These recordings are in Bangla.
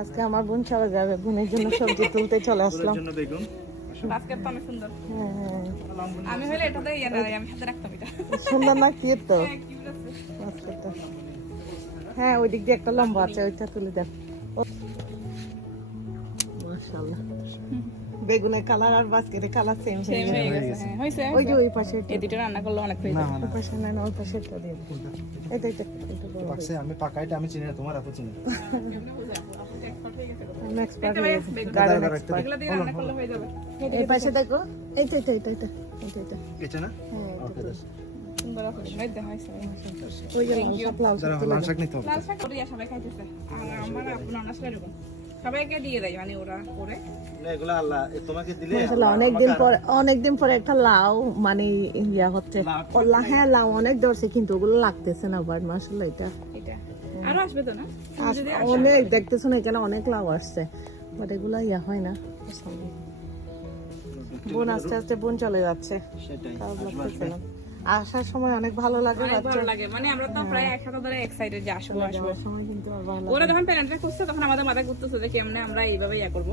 আজকে আমার বোন চলে যাবে বোনের জন্য সবজি তুলতে চলে আসলাম। সুন্দর। হ্যাঁ, হ্যাঁ। আমি হলে এটাতে ইয়ে না আমি হাতে রাখতাম এটা। সুন্দর না কি তো? হ্যাঁ। হ্যাঁ ওই দিক দিয়ে একটা লম্বা আছে ওইটা তুলে দেখ। মাশাআল্লাহ। বেগুনের কালার আর বাস্কেটের কালার সেম হয়ে গেছে, হ্যাঁ, হয়েছে? ওই যে ওই পাশে এই দুটো রান্না করলে অনেক হয়ে যাবে। ওই পাশে না না ওই পাশে একটা দিয়ে। এটা এটা পাকছে আমি পাকাইটা আমি চিনি না তোমার আপু চিনি। হয়ে দাঁড়া, এক্সপার্ট এগুলো দিয়ে রান্না করলে হয়ে যাবে। এই পাশে দেখো। এইটা এটা এটা এটা এটা এটা এটা না? হ্যাঁ ওকে দাস সুন্দর আছে, এই দেখো, হয়েছে। ওই যে লাল শাক লাল শাক নিতে হবে। লাল শাক ওরা সবাই খাইতেছে। আর আমার আপনার আসলে এরকম। সবাইকে দিয়ে দেয় মানে ওরা করে। না এগুলো আল্লাহ এ তোমাকে দিলে মাশাআল্লাহ অনেকদিন পর অনেকদিন পরে একটা লাউ মানে ইয়া হচ্ছে হ্যাঁ লাউ অনেক ধরছে কিন্তু ওগুলো লাগতেছে না বাট মাশাআল্লাহ এটা এটা। আরও আসবে তো না? অনেক দেখতেছো না এখানে অনেক লাউ আসছে বাট এগুলো ইয়া হয় না। বোন আস্তে আস্তে বোন চলে যাচ্ছে। সেটাই আসার সময় অনেক ভালো লাগে ভালো লাগে। মানে আমরা তো প্রায় এক সপ্তাহ ধরে এক্সাইটেড যে আসব আসব। সময় কিন্তু ওরা যখন প্যারেন্টরা খুঁজছে তখন আমাদের মাথায় ঘুরতেছে যে কেমনে আমরা এইভাবে ইয়া করব।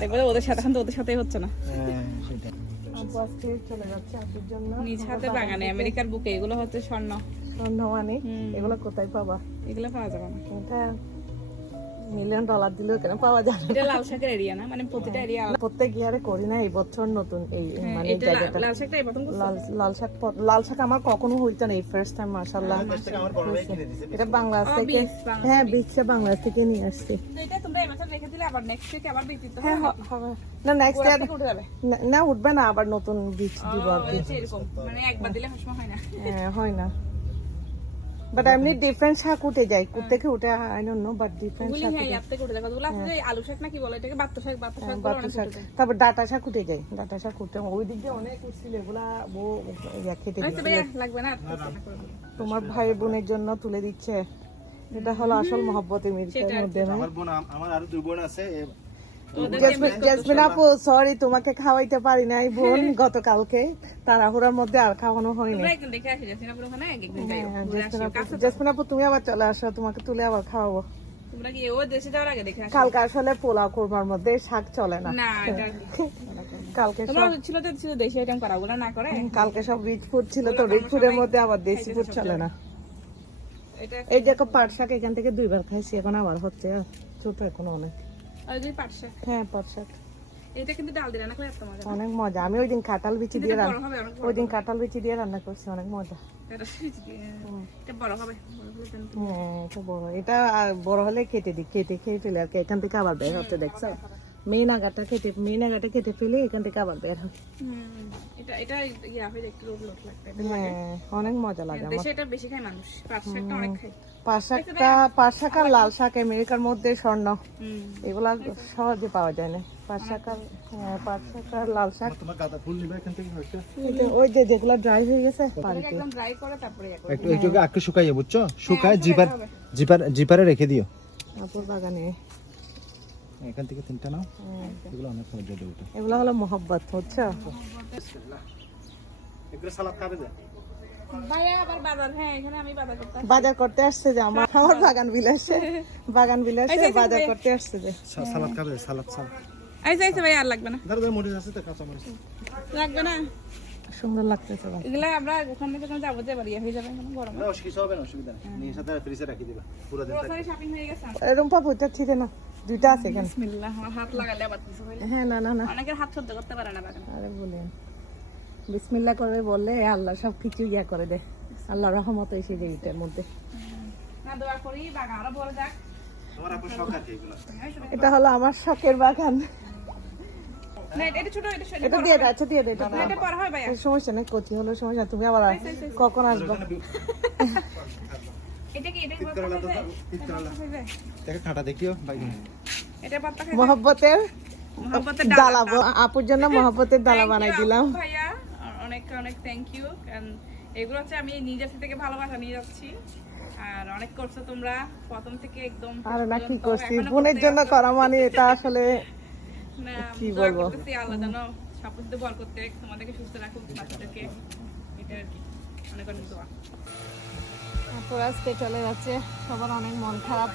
দেখব ওদের সাথে এখন তো ওদের সাথেই হচ্ছে না। হ্যাঁ নিজ হাতে বাগানে আমেরিকার বুকে এগুলো হচ্ছে স্বর্ণ। স্বর্ণ মানে? এগুলো কোথায় পাবা? এগুলো পাওয়া যাবে না। এটা মিলিয়ন ডলার দিলেও কেন পাওয়া না। এটা লাল শাকের এরিয়া না? মানে প্রতিটা এরিয়া প্রত্যেক ইয়ারে করি না এই বছর নতুন এই মানে এই জায়গাটা। লাল শাকটা এই প্রথম লাল লাল শাক লাল শাক আমার কখনো হইতো না এই ফার্স্ট টাইম মাশাআল্লাহ। আমার বড় ভাই কিনে দিছে। এটা বাংলাদেশ থেকে হ্যাঁ বীজটা বাংলাদেশ থেকে নিয়ে আসছে। তো এটা তোমরা এই বছর রেখে দিলে আবার নেক্সট থেকে আবার বিক্রি তো হ্যাঁ হবে না নেক্সট ইয়ার না উঠবে না আবার নতুন বীজ দিব আর কি। মানে একবার দিলে হয় না। হ্যাঁ হয় না। বাট এমনি ডিফারেন্ট শাক উঠে যায় কোথা থেকে উঠে I don't know but different শাক হ্যাঁ থেকে উঠে ওগুলো আছে আলু শাক না কি বলে এটাকে? বাত্ত শাক বাত্ত শাক বলে বাটু অনেক শাক। তারপর ডাটা শাক উঠে যায় ডাটা শাক উঠে ওই দিক দিয়ে অনেক উঠছিল এগুলা বউ ইয়া খেতে লাগবে না। তোমার ভাই বোনের জন্য তুলে দিচ্ছে। এটা হলো আসল মহব্বত মির্জার মধ্যে আমার বোন আমার আরও দুই বোন আছে জেসমিন জেসমিন আপু সরি তোমাকে খাওয়াইতে পারি নাই বোন গতকালকে। তাড়াহুড়ার মধ্যে আর খাওয়ানো হয়নি। যাই হ্যাঁ, জেসমিন আপু তুমি আবার চলে আসো তোমাকে তুলে আবার খাওয়াবো। কালকে আসলে পোলাও কোরমার মধ্যে শাক চলে না। কালকে সব ছিল তো ছিল দেশি আইটেম করা ওগুলো না করে? কালকে সব রিচ ফুড ছিল তো রিচ ফুডের মধ্যে আবার দেশি ফুড চলে না। এই দেখো পাট শাক এখান থেকে দুইবার খাইছি এখন আবার হচ্ছে ছোট এখন অনেক। আর যদি পাট শাক হ্যাঁ পাট শাক এটা কিন্তু ডাল দিয়ে রান্না করে এত মজা। অনেক মজা। আমি ওই দিন কাঁঠাল বিচি দিয়ে রান্না ওই দিন কাঁঠাল বিচি দিয়ে রান্না করছি অনেক মজা। এটা এটা বড় হবে হ্যাঁ এটা বড় এটা বড় হলে কেটে দিই কেটে খেয়ে ফেলে আর কি। এখান থেকে আবার বের হচ্ছে দেখছ মেন আগাটা কেটে মেন আগাটা কেটে ফেলে এখান থেকে আবার বের হয়। এটা এটা ইয়া হয়ে একটু হ্যাঁ অনেক মজা লাগে আমার। এটা বেশি খায় মানুষ। পাট অনেক খায়। পাট শাকটা শাক আর লাল শাক আমেরিকার মধ্যে স্বর্ণ। এগুলা সহজে পাওয়া যায় না। আর হ্যাঁ, আর লাল শাক। তোমার গাঁদা ফুল নিবে এখান থেকে একটা এই যে ওই যে যেগুলো ড্রাই হয়ে গেছে বাড়িতে একদম ড্রাই করে তারপরে একটু একটু আগে শুকাইয়ে বুঝছ? শুকায় জিপার জিপার জিপারে রেখে দিও। আপুর বাগানে। এখান থেকে তিনটা নাও। এগুলো অনেক ওঠে। এগুলো হলো মোহব্বত বাজার। হ্যাঁ এখানে আমি বাজার করতে আসছে। যে আমার আমার বাগান বিলাসে বাগান বিলাসে বাজার করতে আসছে যে। সা- সালাদ খাবে সালাদ সালাদ। আইসা আইসা ভাই আর লাগবে না। দাঁড়া দাঁড়া মরিচ আছে তো কাঁচা মরিচ লাগবে না? সুন্দর লাগতেছে ভাই। এগুলা আমরা ওখানে যখন যাব যে বাড়ি হয়ে যাবে গরম। না অসুবিধা হবে না অসুবিধা নেই। নিয়ে সাথে ফ্রিজে রাখি দিবা পুরো দিন থাকবে। গ্রোসারি শপিং হয়ে গেছে। এরকম পাবো এটা না দুইটা আছে এখানে। বিসমিল্লাহ আমার হাত লাগালে আবার কিছু হ্যাঁ না না না। অনেকের হাত সহ্য করতে পারে না বাগান। আরে বলেন। বিসমিল্লা করে বললে আল্লাহ সব কিছু ইয়া করে দে। আল্লাহ রহমত এসে যায় এটার মধ্যে। না দোয়া করি বাগান আরও বড় যাক। এটা হলো আমার শখের বাগান। এটা এটা ছোট এটা ছোট এটা দিয়ে দে আচ্ছা দিয়ে দে এটা না, এটা বড় হয় ভাইয়া। এই সমস্যা নেই কচি হলো সমস্যা তুমি আবার কখন আসবে? এটা কি এটা কি করলা তো পিট খাটা দেখিও বাইরে এটা খাই মহব্বতের ডালা আপুর জন্য মহব্বতের ডালা বানাই দিলাম। ভাইয়া। অনেক অনেক থ্যাংক ইউ এগুলো হচ্ছে আমি থেকে ভালোবাসা নিয়ে যাচ্ছি। আর অনেক করছ তোমরা। প্রথম থেকে একদম আর না কি করছি? বোনের জন্য করা মানে এটা আসলে না, কি বলব? আল্লাহ সব কিছুতে করতে তোমাদেরকে সুস্থ রাখুক বাচ্চাদেরকে। এটা আর কি। অনেক অনেক দোয়া। আপুর আজকে চলে যাচ্ছে। সবার অনেক মন খারাপ।